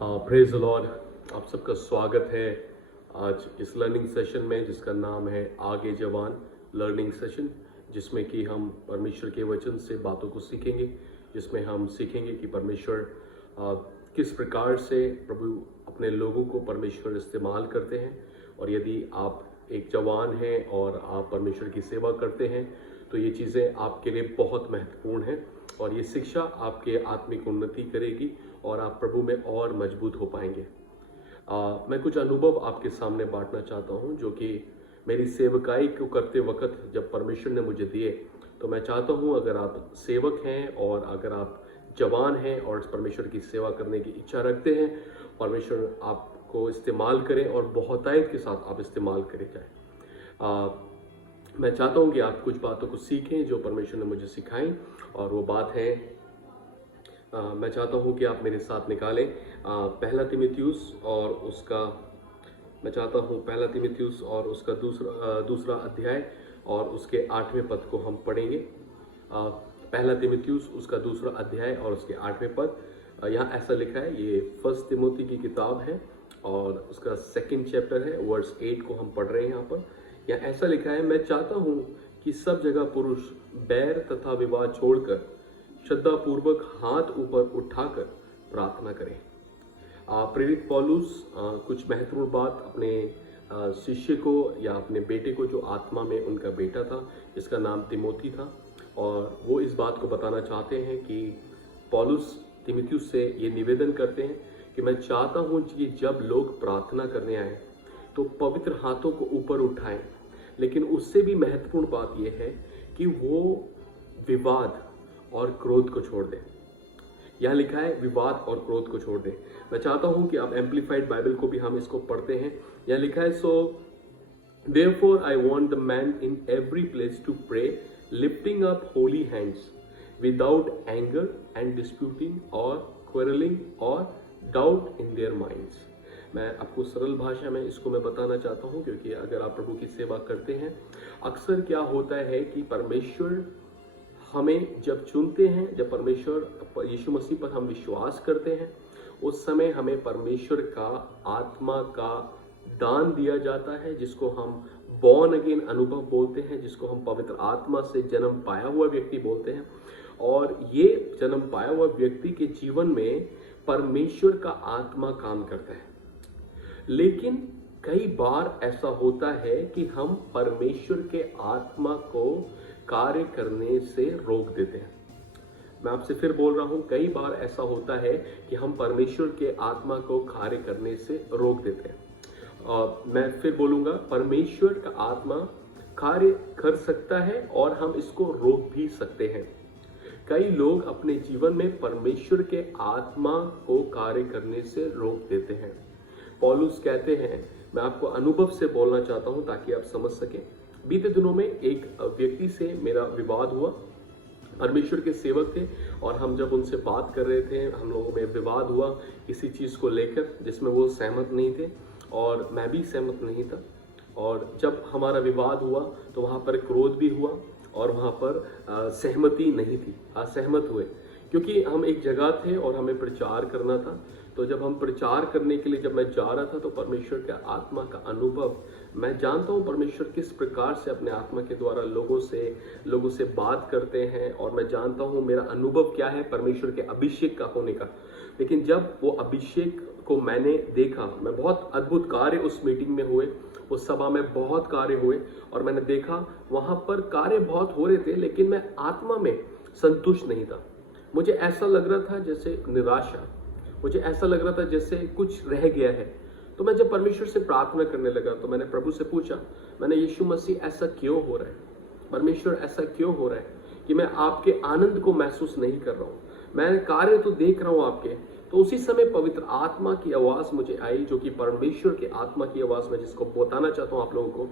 Praise the Lord. आप सबका स्वागत है आज इस लर्निंग सेशन में जिसका नाम है आगे जवान लर्निंग सेशन, जिसमें कि हम परमेश्वर के वचन से बातों को सीखेंगे, जिसमें हम सीखेंगे कि परमेश्वर किस प्रकार से प्रभु अपने लोगों को परमेश्वर इस्तेमाल करते हैं। और यदि आप एक जवान हैं और आप परमेश्वर की सेवा करते हैं तो ये चीज़ें आपके लिए बहुत महत्वपूर्ण हैं और ये शिक्षा आपके आत्मिक उन्नति करेगी और आप प्रभु में और मजबूत हो पाएंगे। मैं कुछ अनुभव आपके सामने बांटना चाहता हूं जो कि मेरी सेवकाई को करते वक्त जब परमेश्वर ने मुझे दिए, तो मैं चाहता हूं अगर आप सेवक हैं और अगर आप जवान हैं और परमेश्वर की सेवा करने की इच्छा रखते हैं, परमेश्वर आपको इस्तेमाल करें और बहुतायत के साथ आप इस्तेमाल करे जाए। मैं चाहता हूं कि आप कुछ बातों को सीखें जो परमेश्वर ने मुझे सिखाई, और वो बात है मैं चाहता हूं कि आप मेरे साथ निकालें पहला तीमुथियुस और उसका दूसरा अध्याय और उसके 8वें पद को हम पढ़ेंगे। पहला तीमुथियुस उसका दूसरा अध्याय और उसके 8वें पद। यहाँ ऐसा लिखा है, ये फर्स्ट तिमोथी की किताब है और उसका 2nd चैप्टर है, वर्स 8 को हम पढ़ रहे हैं। यहाँ पर यहाँ ऐसा लिखा है, मैं चाहता हूँ कि सब जगह पुरुष बैर तथा विवाद छोड़कर श्रद्धा पूर्वक हाथ ऊपर उठाकर प्रार्थना करें। प्रेरित पौलुस कुछ महत्वपूर्ण बात अपने शिष्य को या अपने बेटे को, जो आत्मा में उनका बेटा था जिसका नाम तिमोथी था, और वो इस बात को बताना चाहते हैं कि पौलुस तीमुथियुस से ये निवेदन करते हैं कि मैं चाहता हूँ कि जब लोग प्रार्थना करने आए तो पवित्र हाथों को ऊपर उठाएं, लेकिन उससे भी महत्वपूर्ण बात यह है कि वो विवाद और क्रोध को छोड़ दें। यहाँ लिखा है विवाद और क्रोध को छोड़ दें। मैं चाहता हूं कि आप एम्पलीफाइड बाइबल को भी हम इसको पढ़ते हैं। यहाँ लिखा है, so therefore I want the man in every place to pray lifting up holy hands without anger and disputing और क्वेरलिंग और डाउट इन देयर माइंड्स। मैं आपको सरल भाषा में इसको मैं बताना चाहता हूं, क्योंकि अगर आप प्रभु की सेवा करते हैं, अक्सर क्या होता है कि परमेश्वर हमें जब चुनते हैं, जब परमेश्वर यीशु मसीह पर हम विश्वास करते हैं, उस समय हमें परमेश्वर का आत्मा का दान दिया जाता है, जिसको हम बॉर्न अगेन अनुभव बोलते हैं, जिसको हम पवित्र आत्मा से जन्म पाया हुआ व्यक्ति बोलते हैं। और ये जन्म पाया हुआ व्यक्ति के जीवन में परमेश्वर का आत्मा काम करता है। लेकिन कई बार ऐसा होता है कि हम परमेश्वर के आत्मा को कार्य करने से रोक देते हैं। मैं आपसे फिर बोल रहा हूं, कई बार ऐसा होता है कि हम परमेश्वर के आत्मा को कार्य करने से रोक देते हैं। मैं फिर बोलूंगा, परमेश्वर का आत्मा कार्य कर सकता है और हम इसको रोक भी सकते हैं। कई लोग अपने जीवन में परमेश्वर के आत्मा को कार्य करने से रोक देते हैं। पौलुस कहते हैं, मैं आपको अनुभव से बोलना चाहता हूं ताकि आप समझ सकें। बीते दिनों में एक व्यक्ति से मेरा विवाद हुआ। परमेश्वर के सेवक थे और हम जब उनसे बात कर रहे थे, हम लोगों में विवाद हुआ किसी चीज़ को लेकर जिसमें वो सहमत नहीं थे और मैं भी सहमत नहीं था। और जब हमारा विवाद हुआ तो वहाँ पर क्रोध भी हुआ और वहाँ पर सहमति नहीं थी, असहमत हुए, क्योंकि हम एक जगह थे और हमें प्रचार करना था। तो जब हम प्रचार करने के लिए जब मैं जा रहा था तो परमेश्वर के आत्मा का अनुभव, मैं जानता हूँ परमेश्वर किस प्रकार से अपने आत्मा के द्वारा लोगों से बात करते हैं, और मैं जानता हूँ मेरा अनुभव क्या है परमेश्वर के अभिषेक का होने का। लेकिन जब वो अभिषेक को मैंने देखा, मैं बहुत अद्भुत कार्य उस मीटिंग में हुए, उस सभा में बहुत कार्य हुए और मैंने देखा वहाँ पर कार्य बहुत हो रहे थे, लेकिन मैं आत्मा में संतुष्ट नहीं था। मुझे ऐसा लग रहा था जैसे निराशा, मुझे ऐसा लग रहा था जैसे कुछ रह गया है। तो मैं जब परमेश्वर से प्रार्थना करने लगा तो मैंने प्रभु से पूछा, मैंने यीशु मसीह ऐसा क्यों हो रहा है, परमेश्वर ऐसा क्यों हो रहा है कि मैं आपके आनंद को महसूस नहीं कर रहा हूँ, मैं कार्य तो देख रहा हूँ आपके। तो उसी समय पवित्र आत्मा की आवाज़ मुझे आई, जो कि परमेश्वर के आत्मा की आवाज़ में जिसको बताना चाहता हूँ आप लोगों को।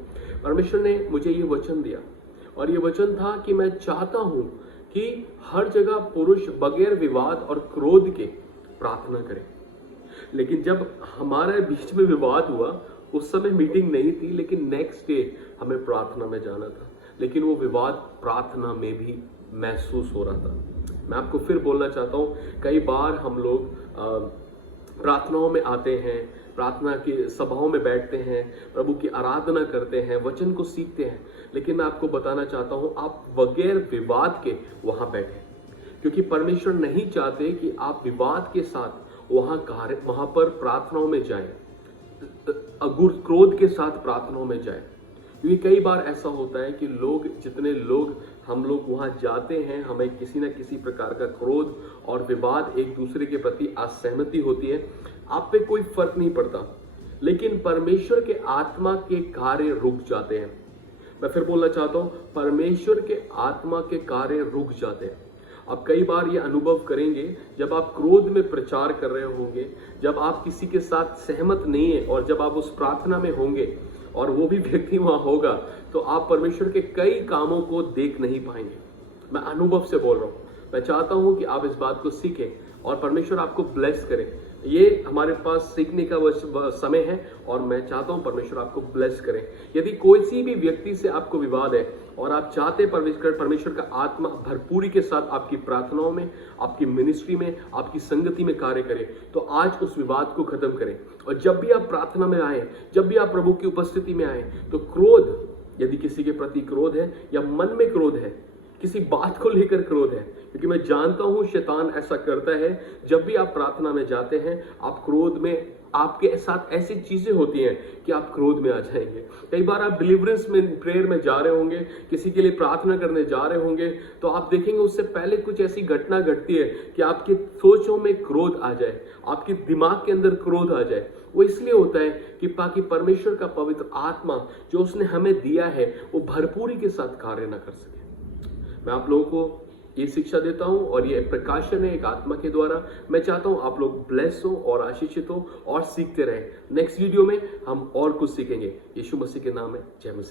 परमेश्वर ने मुझे ये वचन दिया और ये वचन था कि मैं चाहता हूँ कि हर जगह पुरुष बगैर विवाद और क्रोध के प्रार्थना करें। लेकिन जब हमारे बीच में विवाद हुआ, उस समय मीटिंग नहीं थी, लेकिन नेक्स्ट डे हमें प्रार्थना में जाना था, लेकिन वो विवाद प्रार्थना में भी महसूस हो रहा था। मैं आपको फिर बोलना चाहता हूँ, कई बार हम लोग प्रार्थनाओं में आते हैं, प्रार्थना की सभाओं में बैठते हैं, प्रभु की आराधना करते हैं, वचन को सीखते हैं, लेकिन मैं आपको बताना चाहता हूं आप बगैर विवाद के वहां बैठे, क्योंकि परमेश्वर नहीं चाहते कि आप विवाद के साथ वहां पर प्रार्थनाओं में जाएं, क्रोध के साथ प्रार्थनाओं में जाएं। क्योंकि कई बार ऐसा होता है कि जितने लोग हम लोग वहां जाते हैं, हमें किसी न किसी प्रकार का क्रोध और विवाद, एक दूसरे के प्रति असहमति होती है, आप पे कोई फर्क नहीं पड़ता, लेकिन परमेश्वर के आत्मा के कार्य रुक जाते हैं। मैं फिर बोलना चाहता हूं, परमेश्वर के आत्मा के कार्य रुक जाते हैं। आप कई बार ये अनुभव करेंगे, जब आप क्रोध में प्रचार कर रहे होंगे, जब आप किसी के साथ सहमत नहीं है और जब आप उस प्रार्थना में होंगे और वो भी व्यक्ति वहां होगा, तो आप परमेश्वर के कई कामों को देख नहीं पाएंगे। मैं अनुभव से बोल रहा हूं। मैं चाहता हूं कि आप इस बात को सीखें और परमेश्वर आपको ब्लेस करे। ये हमारे पास सीखने का समय है और मैं चाहता हूं परमेश्वर आपको ब्लेस करे। यदि कोई सी भी व्यक्ति से आपको विवाद है और आप चाहते परमेश्वर का आत्मा भरपूरी के साथ आपकी प्रार्थनाओं में, आपकी मिनिस्ट्री में, आपकी संगति में कार्य करे, तो आज उस विवाद को खत्म करें। और जब भी आप प्रार्थना में आए, जब भी आप प्रभु की उपस्थिति में आए, तो क्रोध, यदि किसी के प्रति क्रोध है या मन में क्रोध है, किसी बात को लेकर क्रोध है, क्योंकि मैं जानता हूं शैतान ऐसा करता है, जब भी आप प्रार्थना में जाते हैं, आप क्रोध में, आपके साथ ऐसी चीजें होती हैं कि आप क्रोध में आ जाएंगे। कई बार आप डिलीवरेंस में, प्रेयर में जा रहे होंगे, किसी के लिए प्रार्थना करने जा रहे होंगे, तो आप देखेंगे उससे पहले कुछ ऐसी घटना घटती है कि आपके सोचों में क्रोध आ जाए, आपके दिमाग के अंदर क्रोध आ जाए। वो इसलिए होता है कि ताकि परमेश्वर का पवित्र आत्मा जो उसने हमें दिया है, वो भरपूरी के साथ कार्य न कर सके। मैं आप लोगों को ये शिक्षा देता हूं और ये प्रकाशन है एक आत्मा के द्वारा। मैं चाहता हूं आप लोग ब्लेस हो और आशीषित हो और सीखते रहें। नेक्स्ट वीडियो में हम और कुछ सीखेंगे। यीशु मसीह के नाम में जय मसीह।